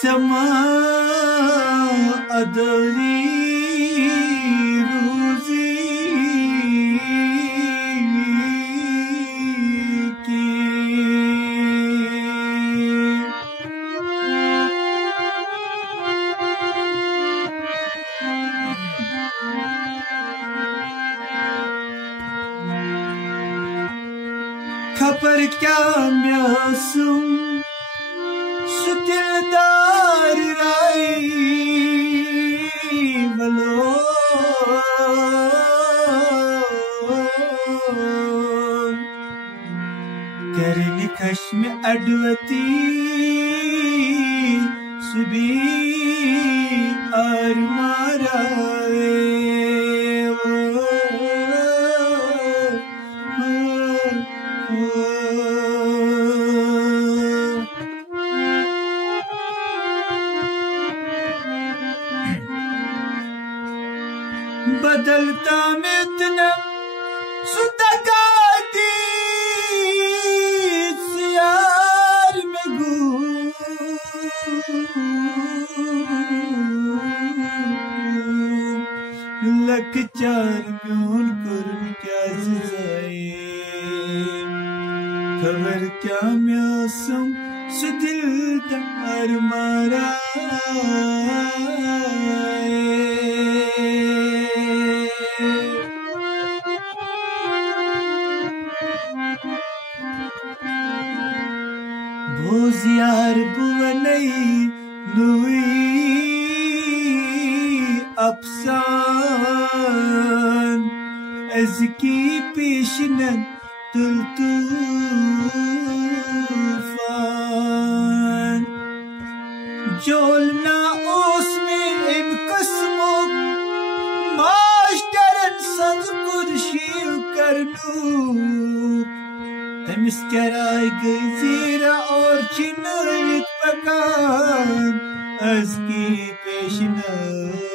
समा अदरी रोजी की खबर क्या म्यासुम सुदिलदार राई वलो करन खश्म अडवती सुबी आर माराए बदलता में तनम सुतगाती सियार में लक चार म्यून कुर्ब क्या सजाए खबर क्या म्यासम सुदिल तार मारा भोजियार बुवनई नुई अफसान अज़की पेशनन तुल्तूफान जोलना उसमें इन कस्मों मास्टरन संस्कुर्शील करनू तमिस कराई गजीरा और चिन्ह पकान अज़की पेशना